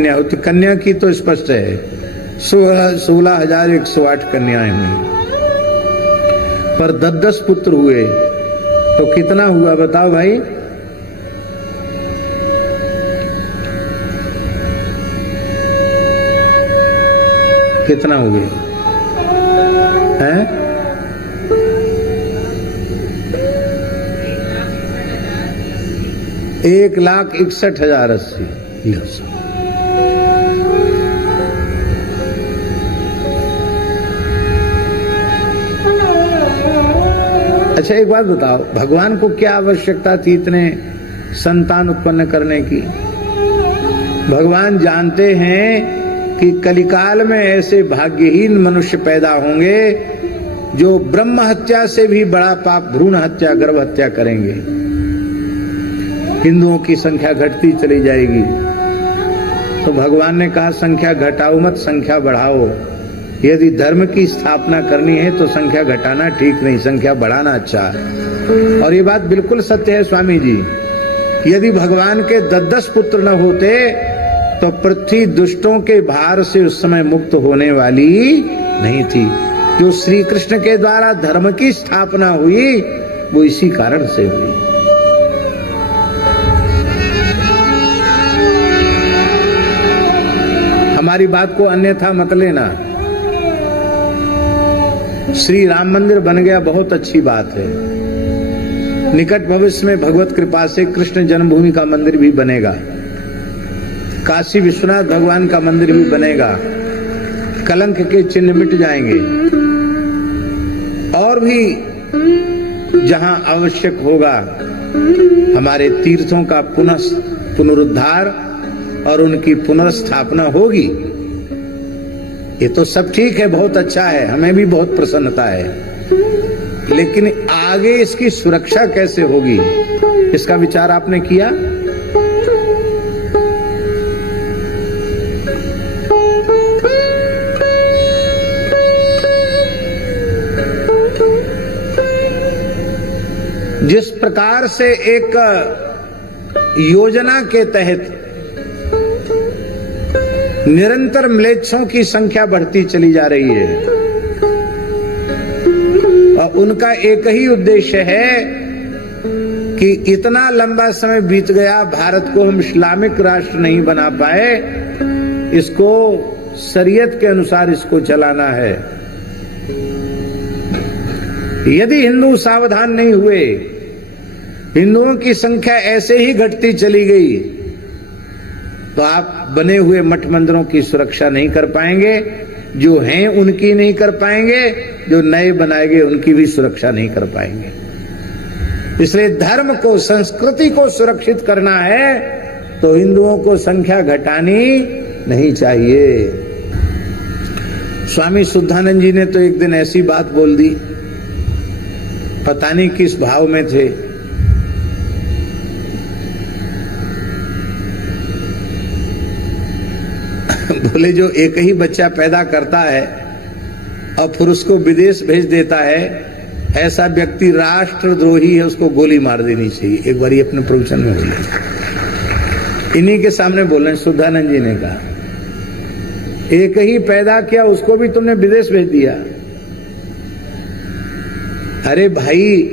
कन्या होती, कन्या की तो स्पष्ट है 16,108 कन्याएं हुई, पर 10-10 पुत्र हुए तो कितना हुआ बताओ भाई? कितना हो गया है? 1,61,080। अच्छा एक बात बताओ, भगवान को क्या आवश्यकता थी इतने संतान उत्पन्न करने की? भगवान जानते हैं कि कलिकाल में ऐसे भाग्यहीन मनुष्य पैदा होंगे जो ब्रह्म हत्या से भी बड़ा पाप भ्रूण हत्या, गर्भ हत्या करेंगे। हिंदुओं की संख्या घटती चली जाएगी, तो भगवान ने कहा संख्या घटाओ मत, संख्या बढ़ाओ। यदि धर्म की स्थापना करनी है तो संख्या घटाना ठीक नहीं, संख्या बढ़ाना अच्छा है। और ये बात बिल्कुल सत्य है स्वामी जी। यदि भगवान के 10-10 पुत्र न होते तो पृथ्वी दुष्टों के भार से उस समय मुक्त होने वाली नहीं थी। जो श्री कृष्ण के द्वारा धर्म की स्थापना हुई वो इसी कारण से हुई। हमारी बात को अन्यथा मत लेना। श्री राम मंदिर बन गया, बहुत अच्छी बात है। निकट भविष्य में भगवत कृपा से कृष्ण जन्मभूमि का मंदिर भी बनेगा, काशी विश्वनाथ भगवान का मंदिर भी बनेगा, कलंक के चिन्ह मिट जाएंगे। और भी जहां आवश्यक होगा हमारे तीर्थों का पुनरुद्धार और उनकी पुनर्स्थापना होगी। ये तो सब ठीक है, बहुत अच्छा है, हमें भी बहुत प्रसन्नता है। लेकिन आगे इसकी सुरक्षा कैसे होगी, इसका विचार आपने किया? जिस प्रकार से एक योजना के तहत निरंतर म्लेच्छों की संख्या बढ़ती चली जा रही है और उनका एक ही उद्देश्य है कि इतना लंबा समय बीत गया, भारत को हम इस्लामिक राष्ट्र नहीं बना पाए, इसको शरीयत के अनुसार इसको चलाना है। यदि हिंदू सावधान नहीं हुए, हिंदुओं की संख्या ऐसे ही घटती चली गई, तो आप बने हुए मठ मंदिरों की सुरक्षा नहीं कर पाएंगे, जो हैं उनकी नहीं कर पाएंगे, जो नए बनाएंगे उनकी भी सुरक्षा नहीं कर पाएंगे। इसलिए धर्म को, संस्कृति को सुरक्षित करना है तो हिंदुओं को संख्या घटानी नहीं चाहिए। स्वामी शुद्धानंद जी ने तो एक दिन ऐसी बात बोल दी, पता नहीं किस भाव में थे। बोले जो एक ही बच्चा पैदा करता है और फिर उसको विदेश भेज देता है, ऐसा व्यक्ति राष्ट्रद्रोही है, उसको गोली मार देनी चाहिए। एक बार ये अपने प्रवचन में बोले, इन्हीं के सामने बोले, शुद्धानंद जी ने कहा एक ही पैदा किया, उसको भी तुमने विदेश भेज दिया। अरे भाई,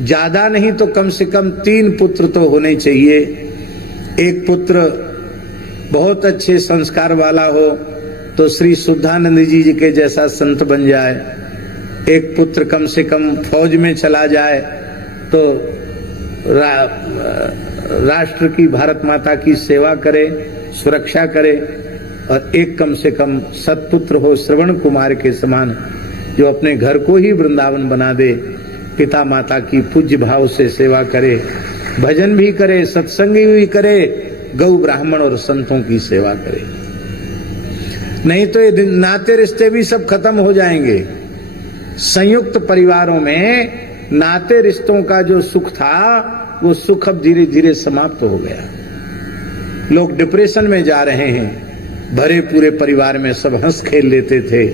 ज्यादा नहीं तो कम से कम 3 पुत्र तो होने चाहिए। एक पुत्र बहुत अच्छे संस्कार वाला हो तो श्री शुद्धानंद जी के जैसा संत बन जाए, एक पुत्र कम से कम फौज में चला जाए तो राष्ट्र की, भारत माता की सेवा करे, सुरक्षा करे, और एक कम से कम सत्पुत्र हो श्रवण कुमार के समान, जो अपने घर को ही वृंदावन बना दे, पिता माता की पूज्य भाव से सेवा करे, भजन भी करे, सत्संग भी करे, गौ ब्राह्मण और संतों की सेवा करे। नहीं तो ये नाते रिश्ते भी सब खत्म हो जाएंगे। संयुक्त परिवारों में नाते रिश्तों का जो सुख था वो सुख अब धीरे धीरे समाप्त हो गया। लोग डिप्रेशन में जा रहे हैं। भरे पूरे परिवार में सब हंस खेल लेते थे,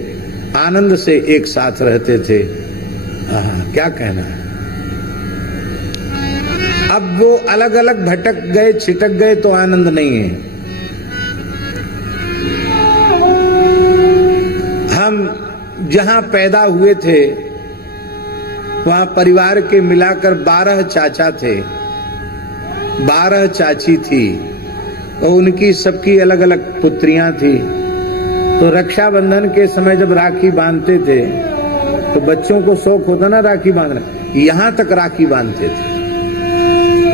आनंद से एक साथ रहते थे। क्या कहना है, अब वो अलग अलग भटक गए, छिटक गए तो आनंद नहीं है। जहां पैदा हुए थे वहां परिवार के मिलाकर 12 चाचा थे, 12 चाची थी और उनकी सबकी अलग अलग पुत्रियां थी। तो रक्षाबंधन के समय जब राखी बांधते थे तो बच्चों को शौक होता ना राखी बांधना, यहां तक राखी बांधते थे,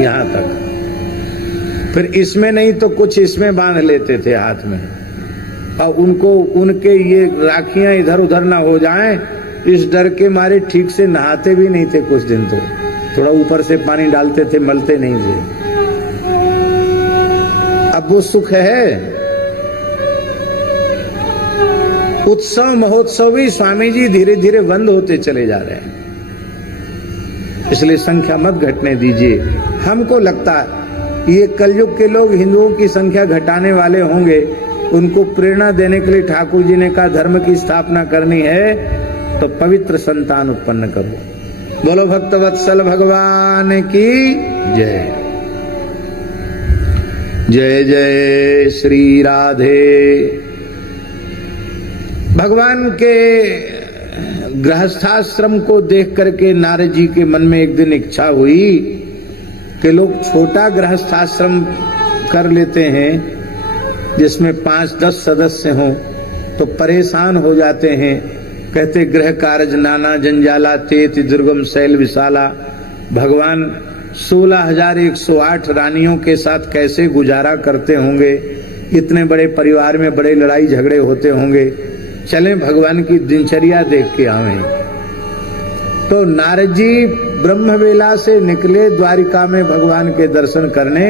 यहां तक। फिर इसमें नहीं तो कुछ इसमें बांध लेते थे हाथ में, और उनको उनके ये राखियां इधर उधर ना हो जाएं इस डर के मारे ठीक से नहाते भी नहीं थे कुछ दिन, तो थोड़ा ऊपर से पानी डालते थे, मलते नहीं थे। अब वो सुख है। उत्सव महोत्सव भी स्वामी जी धीरे धीरे बंद होते चले जा रहे हैं, इसलिए संख्या मत घटने दीजिए। हमको लगता ये कलयुग के लोग हिंदुओं की संख्या घटाने वाले होंगे, उनको प्रेरणा देने के लिए ठाकुर जी ने कहा धर्म की स्थापना करनी है तो पवित्र संतान उत्पन्न करो। बोलो भक्तवत्सल भगवान की जय। जय जय श्री राधे। भगवान के गृहस्थाश्रम को देख करके नारद जी के मन में एक दिन इच्छा हुई कि लोग छोटा गृहस्थाश्रम कर लेते हैं जिसमें 5-10 सदस्य हों तो परेशान हो जाते हैं। कहते गृह कार्य नाना जंजाला तेति दुर्गम शैल विशाला। भगवान 16,108 रानियों के साथ कैसे गुजारा करते होंगे, इतने बड़े परिवार में बड़े लड़ाई झगड़े होते होंगे, चलें भगवान की दिनचर्या देख के आवें। तो नारद जी ब्रह्मवेला से निकले द्वारिका में भगवान के दर्शन करने।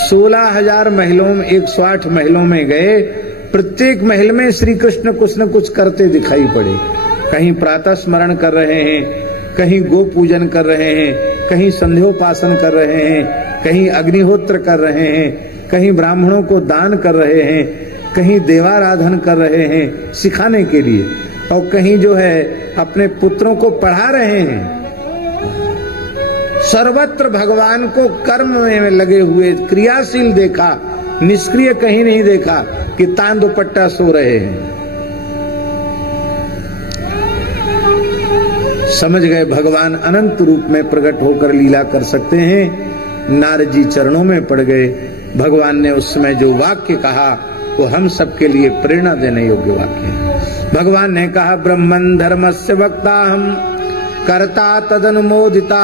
16,000 महलों में 108 महलों में गए। प्रत्येक महल में श्री कृष्ण कुछ न कुछ करते दिखाई पड़े। कहीं प्रातः स्मरण कर रहे हैं, कहीं गो पूजन कर रहे हैं, कहीं संध्योपासन कर रहे हैं, कहीं अग्निहोत्र कर रहे हैं, कहीं ब्राह्मणों को दान कर रहे हैं, कहीं देवाराधन कर रहे हैं सिखाने के लिए, और कहीं जो है अपने पुत्रों को पढ़ा रहे हैं। सर्वत्र भगवान को कर्म में लगे हुए क्रियाशील देखा, निष्क्रिय कहीं नहीं देखा कि तान दुपट्टा सो रहे हैं। समझ गए भगवान अनंत रूप में प्रकट होकर लीला कर सकते हैं। नारद जी चरणों में पड़ गए। भगवान ने उस समय जो वाक्य कहा वो हम सबके लिए प्रेरणा देने योग्य वाक्य है। भगवान ने कहा ब्रह्मन् धर्मस्य वक्ता हम कर्ता तदनुमोदिता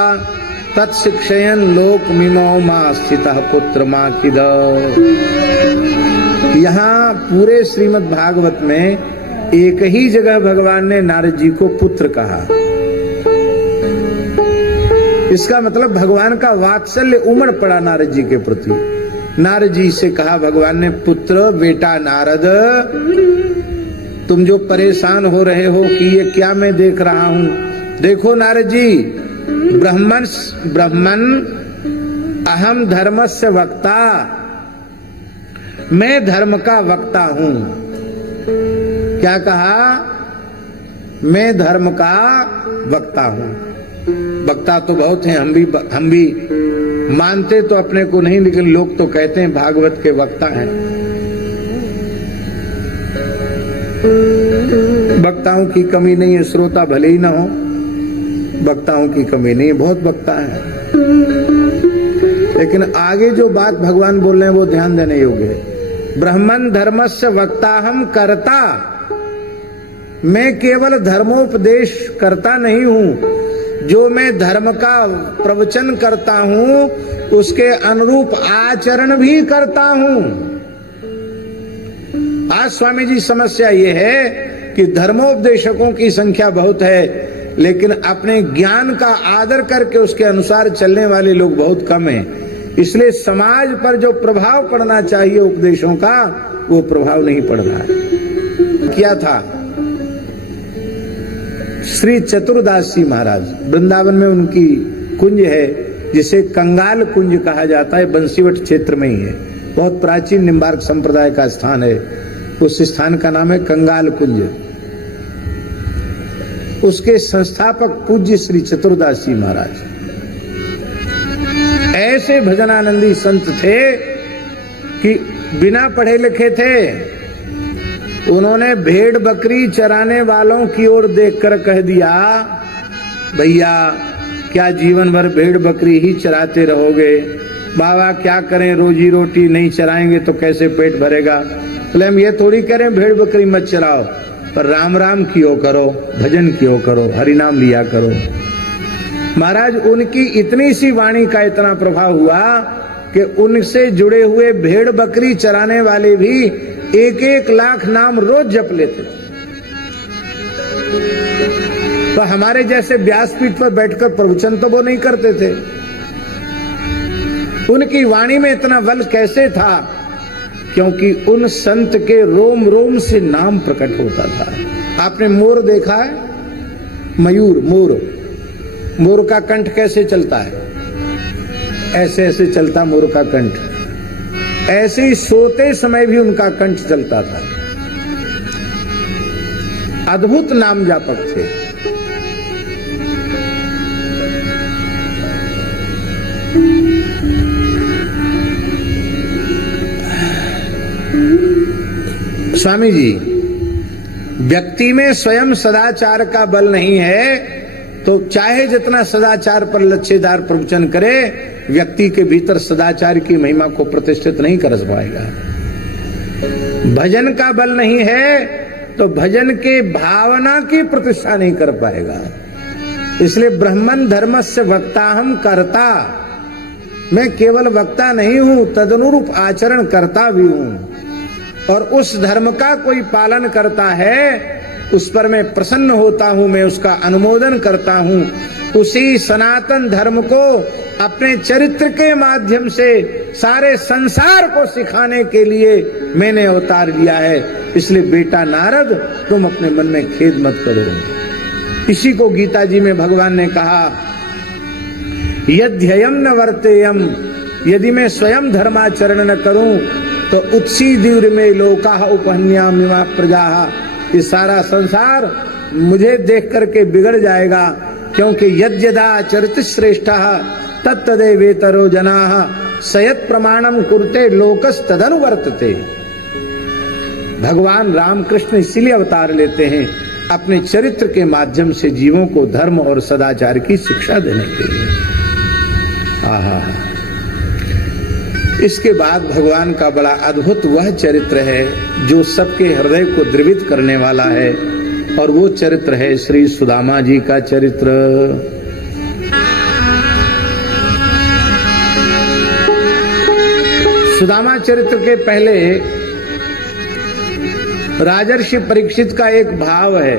तत्शिक्षयन लोक मिमो मां स्थितः पुत्र मां किद। यहाँ पूरे श्रीमद् भागवत में एक ही जगह भगवान ने नारद जी को पुत्र कहा। इसका मतलब भगवान का वात्सल्य उमड़ पड़ा नारद जी के प्रति। नारद जी से कहा भगवान ने पुत्र बेटा नारद, तुम जो परेशान हो रहे हो कि ये क्या मैं देख रहा हूं, देखो नारद जी, ब्रह्मन अहम धर्मस्य वक्ता, मैं धर्म का वक्ता हूं। क्या कहा? मैं धर्म का वक्ता हूं। वक्ता तो बहुत हैं, हम भी मानते तो अपने को नहीं, लेकिन लोग तो कहते हैं भागवत के वक्ता हैं। वक्ताओं की कमी नहीं है, श्रोता भले ही ना हो, वक्ताओं की कमी नहीं है, बहुत वक्ता है। लेकिन आगे जो बात भगवान बोल रहे हैं वो ध्यान देने योग्य है। ब्रह्मन् धर्मस्य वक्ता हम कर्ता, मैं केवल धर्मोपदेश करता नहीं हूं, जो मैं धर्म का प्रवचन करता हूं उसके अनुरूप आचरण भी करता हूं। आज स्वामी जी समस्या ये है कि धर्मोपदेशकों की संख्या बहुत है, लेकिन अपने ज्ञान का आदर करके उसके अनुसार चलने वाले लोग बहुत कम हैं। इसलिए समाज पर जो प्रभाव पड़ना चाहिए उपदेशों का, वो प्रभाव नहीं पड़ रहा है। क्या था? श्री चतुर्दास जी महाराज, वृंदावन में उनकी कुंज है जिसे कंगाल कुंज कहा जाता है, बंसीवट क्षेत्र में ही है। बहुत प्राचीन निम्बार्क संप्रदाय का स्थान है। उस स्थान का नाम है कंगाल कुंज। उसके संस्थापक पूज्य श्री चतुर्दास जी महाराज ऐसे भजनानंदी संत थे कि बिना पढ़े लिखे थे, उन्होंने भेड़ बकरी चराने वालों की ओर देखकर कह दिया, भैया क्या जीवन भर भेड़ बकरी ही चराते रहोगे? बाबा क्या करें, रोजी रोटी नहीं चराएंगे तो कैसे पेट भरेगा? बोले हम ये थोड़ी करें भेड़ बकरी मत चराओ, पर राम राम कियो करो, भजन कियो करो, हरि नाम लिया करो। महाराज उनकी इतनी सी वाणी का इतना प्रभाव हुआ कि उनसे जुड़े हुए भेड़ बकरी चराने वाले भी 1-1 लाख नाम रोज जप लेते। तो हमारे जैसे व्यासपीठ पर बैठकर प्रवचन तो वो नहीं करते थे। उनकी वाणी में इतना बल कैसे था? क्योंकि उन संत के रोम रोम से नाम प्रकट होता था। आपने मोर देखा है? मयूर, मोर का कंठ कैसे चलता है? ऐसे ऐसे चलता मोर का कंठ। ऐसे ही सोते समय भी उनका कंठ चलता था। अद्भुत नाम जापक थे। स्वामी जी, व्यक्ति में स्वयं सदाचार का बल नहीं है तो चाहे जितना सदाचार पर लच्छेदार प्रवचन करे, व्यक्ति के भीतर सदाचार की महिमा को प्रतिष्ठित नहीं कर पाएगा। भजन का बल नहीं है तो भजन के भावना की प्रतिष्ठा नहीं कर पाएगा। इसलिए ब्रह्मन् धर्मस्य वक्ताहम कर्ता, मैं केवल वक्ता नहीं हूं, तदनुरूप आचरण करता भी हूं। और उस धर्म का कोई पालन करता है उस पर मैं प्रसन्न होता हूं, मैं उसका अनुमोदन करता हूं। उसी सनातन धर्म को अपने चरित्र के माध्यम से सारे संसार को सिखाने के लिए मैंने अवतार लिया है। इसलिए बेटा नारद, तुम अपने मन में खेद मत करो। इसी को गीता जी में भगवान ने कहा, यद्ययम न वर्तेयम, यदि मैं स्वयं धर्माचरण न करूं तो उत्सी दिव्र में लोका उपहन्यामिमा प्रजा, ये सारा संसार मुझे देख करके बिगड़ जाएगा। क्योंकि यद्यदा चरित श्रेष्ठ तत्तदेवेतरो जनाः सयत् प्रमाणम कुरुते लोकस तदनुवर्तते। भगवान रामकृष्ण इसीलिए अवतार लेते हैं, अपने चरित्र के माध्यम से जीवों को धर्म और सदाचार की शिक्षा देने के लिए। आहा, इसके बाद भगवान का बड़ा अद्भुत वह चरित्र है जो सबके हृदय को द्रवित करने वाला है, और वो चरित्र है श्री सुदामा जी का चरित्र। सुदामा चरित्र के पहले राजर्षि परीक्षित का एक भाव है,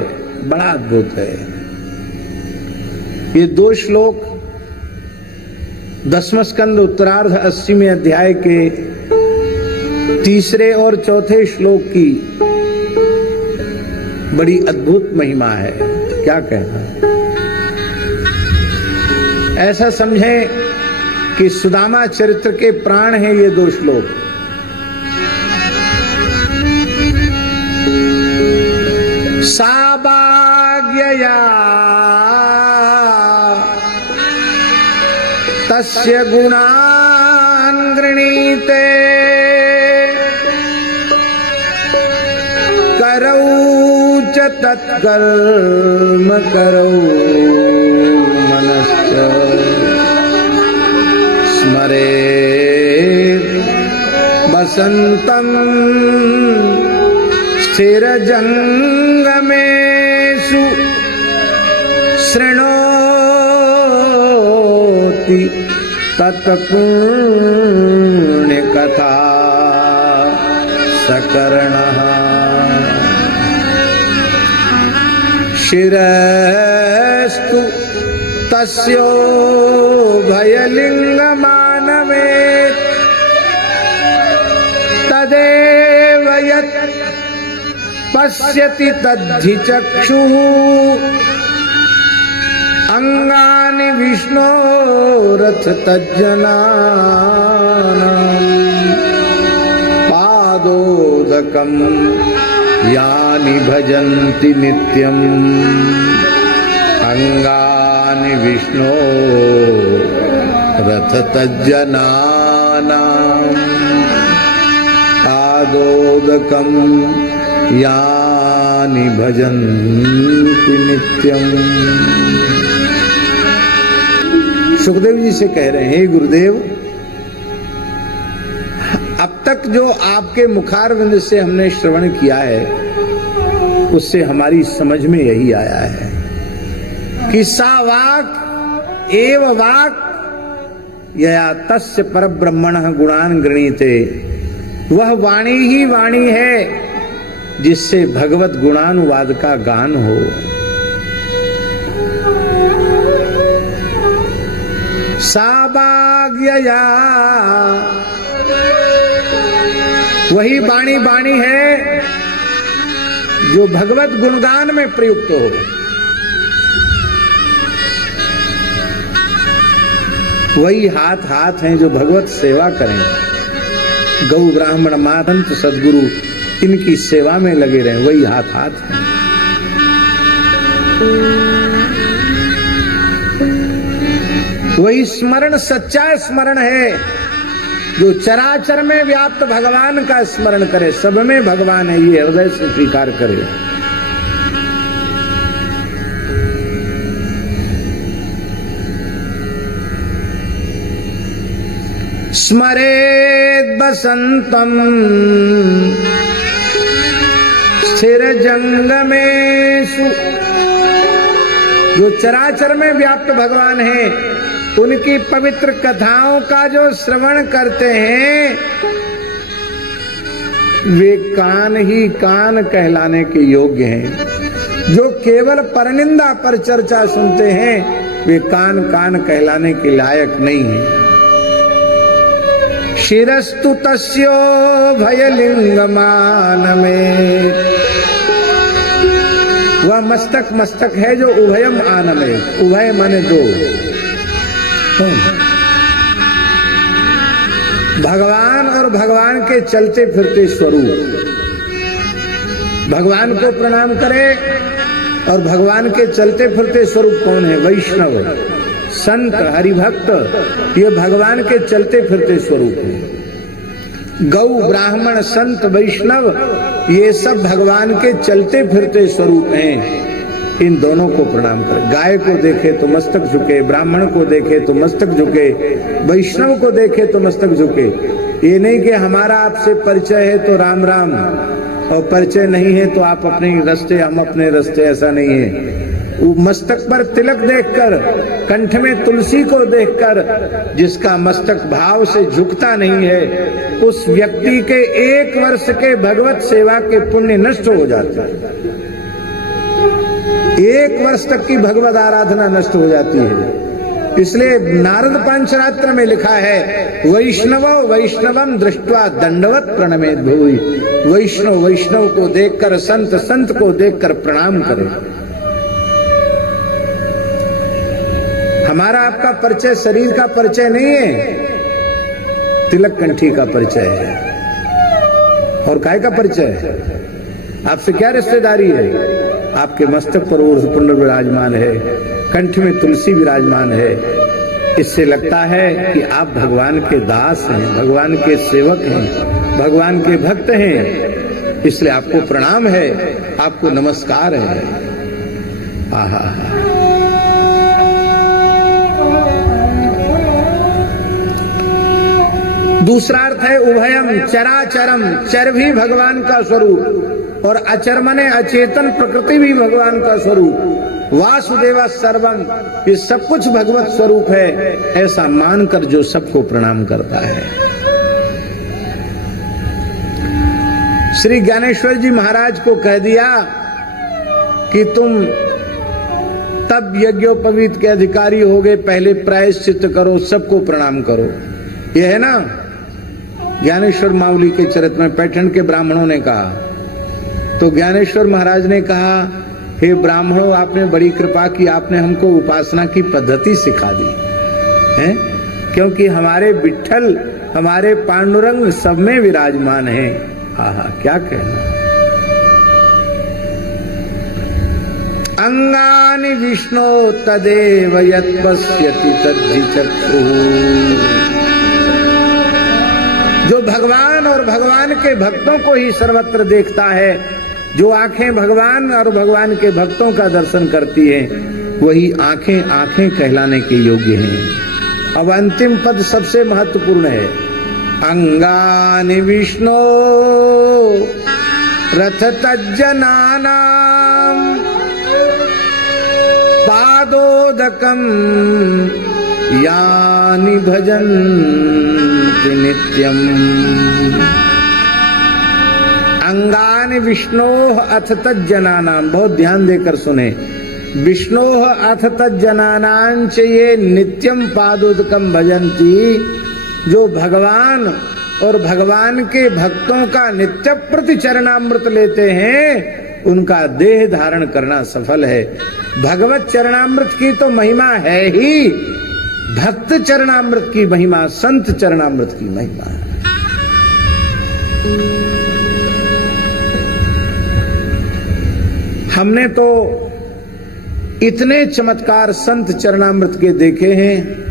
बड़ा अद्भुत है। ये 2 श्लोक 10वें स्कंद उत्तरार्ध 80वें अध्याय के 3 और 4 श्लोक की बड़ी अद्भुत महिमा है। क्या कहना, ऐसा समझें कि सुदामा चरित्र के प्राण हैं ये 2 श्लोक। साभाग्यया तस्य गुणान् गृणीते करौ च तत्कर्म करौ मनश्च स्मरेत् वसन्तं स्थिरजङ्गमेषु शृणोति तत्पुण्यकथा सकर्णः शिरस्तु तस्यो भयलिङ्गमानवेत् तदेव यत् पश्यति तद्धि चक्षुः अंगानि विष्णोरथ तज्जनानाम् पादोदकम् यानि भजन्ति नित्यम् अंगानि विष्णोरथ तज्जनानाम् पादोदकम् यानि भजन्ति नित्यम। सुखदेव जी से कह रहे हैं, हे गुरुदेव, अब तक जो आपके मुखारविंद से हमने श्रवण किया है उससे हमारी समझ में यही आया है कि सा वाक एव वाक यया तस्य परब्रह्मणः गुणान् गृणीते। वह वाणी ही वाणी है जिससे भगवत गुणानुवाद का गान हो। सा वाग्यया, वही वाणी वाणी है जो भगवत गुणगान में प्रयुक्त हो। वही हाथ हाथ हैं जो भगवत सेवा करें। गौ ब्राह्मण मातंत सदगुरु इनकी सेवा में लगे रहें, वही हाथ हाथ हैं। वही स्मरण सच्चा स्मरण है जो चराचर में व्याप्त भगवान का स्मरण करे। सब में भगवान है, ये हृदय से स्वीकार करे। स्मरेद बसंतम स्थिर जंगमेषु, जो चराचर में व्याप्त भगवान है उनकी पवित्र कथाओं का जो श्रवण करते हैं वे कान ही कान कहलाने के योग्य हैं। जो केवल परनिंदा पर चर्चा सुनते हैं वे कान कान कहलाने के लायक नहीं हैं। शिरस्तु तस्यो भयलिंगमान में, वह मस्तक मस्तक है जो उभयम आन में, उभय माने दो। भगवान और भगवान के चलते फिरते स्वरूप, भगवान को प्रणाम करे और भगवान के चलते फिरते स्वरूप कौन है? वैष्णव, संत, हरिभक्त, ये भगवान के चलते फिरते स्वरूप है। गौ, ब्राह्मण, संत, वैष्णव ये सब भगवान के चलते फिरते स्वरूप हैं। इन दोनों को प्रणाम करें। गाय को देखे तो मस्तक झुके, ब्राह्मण को देखे तो मस्तक झुके, वैष्णव को देखे तो मस्तक झुके। ये नहीं कि हमारा आपसे परिचय है तो राम राम और परिचय नहीं है तो आप अपने रास्ते हम अपने रास्ते, ऐसा नहीं है। मस्तक पर तिलक देखकर, कंठ में तुलसी को देखकर जिसका मस्तक भाव से झुकता नहीं है उस व्यक्ति के 1 वर्ष के भगवत सेवा के पुण्य नष्ट हो जाते हैं। 1 वर्ष तक की भगवत आराधना नष्ट हो जाती है। इसलिए नारद पंचरात्र में लिखा है, वैष्णवो वैष्णवम दृष्ट्वा दंडवत प्रणमेत भूय। वैष्णव वैष्णव को देखकर, संत संत को देखकर प्रणाम करे। हमारा आपका परिचय शरीर का परिचय नहीं है, तिलक कंठी का परिचय है। और काय का परिचय है? आपसे क्या रिश्तेदारी है? आपके मस्तक पर ऊर्ध्वपुंड विराजमान है, कंठ में तुलसी विराजमान है। इससे लगता है कि आप भगवान के दास हैं, भगवान के सेवक हैं, भगवान के भक्त हैं। इसलिए आपको प्रणाम है, आपको नमस्कार है। आहा, दूसरा अर्थ है उभयम, चराचरम। चर भी भगवान का स्वरूप और अचर माने अचेतन प्रकृति भी भगवान का स्वरूप। वासुदेव सर्वम, ये सब कुछ भगवत स्वरूप है, ऐसा मानकर जो सबको प्रणाम करता है। श्री ज्ञानेश्वर जी महाराज को कह दिया कि तुम तब यज्ञोपवीत के अधिकारी हो गए, पहले प्रायश्चित करो, सबको प्रणाम करो। यह है ना ज्ञानेश्वर मावली के चरित्र में पैठण के ब्राह्मणों ने कहा। तो ज्ञानेश्वर महाराज ने कहा, हे ब्राह्मणों, आपने बड़ी कृपा की, आपने हमको उपासना की पद्धति सिखा दी है, क्योंकि हमारे विठ्ठल, हमारे पांडुरंग सब में विराजमान है। आहा, क्या कहना। अंगानि विष्णो तदेव यत् पश्यति तद्धि चक्षुः। जो भगवान और भगवान के भक्तों को ही सर्वत्र देखता है जो आंखें भगवान और भगवान के भक्तों का दर्शन करती हैं, वही आंखें आंखें कहलाने के योग्य हैं। अब अंतिम पद सबसे महत्वपूर्ण है। अंगानि विष्णो रथ तज्जनानां पादोदकं यानि भजन्ति नित्यम्। अंगानि विष्णोः अथ तज्जनानां, बहुत ध्यान देकर सुने। विष्णोः अथ तज्जनानां च ये नित्यम पादोदकम भजन्ति, जो भगवान और भगवान के भक्तों का नित्य प्रति चरणामृत लेते हैं, उनका देह धारण करना सफल है। भगवत चरणामृत की तो महिमा है ही, भक्त चरणामृत की महिमा, संत चरणामृत की महिमा है। हमने तो इतने चमत्कार संत चरणामृत के देखे हैं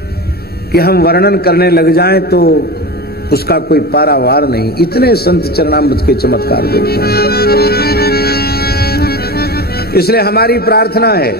कि हम वर्णन करने लग जाएं तो उसका कोई पारावार नहीं। इतने संत चरणामृत के चमत्कार देखे हैं। इसलिए हमारी प्रार्थना है